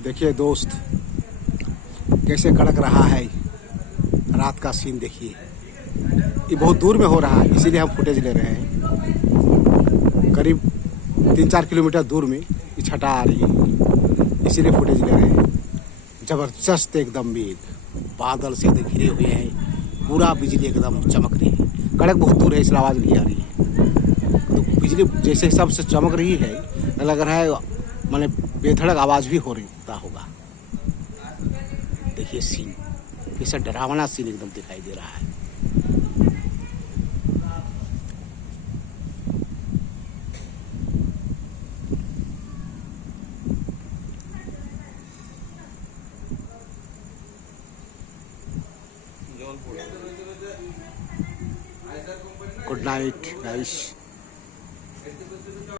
देखिए दोस्त, कैसे कड़क रहा है। रात का सीन देखिए, ये बहुत दूर में हो रहा है, इसीलिए हम फुटेज ले रहे हैं। करीब 3-4 किलोमीटर दूर में ये छटा आ रही है, इसीलिए फुटेज ले रहे हैं। जबरदस्त एकदम मेघ बादल से घिरे हुए हैं, पूरा बिजली एकदम चमक रही है। कड़क बहुत दूर है, इसलिए आवाज़ नहीं आ रही है। तो बिजली जैसे हिसाब से चमक रही है, लग रहा है माने बेधड़क आवाज़ भी हो रहा होगा। देखिए सीन, कैसा डरावना सीन एकदम दिखाई दे रहा है। Good night guys.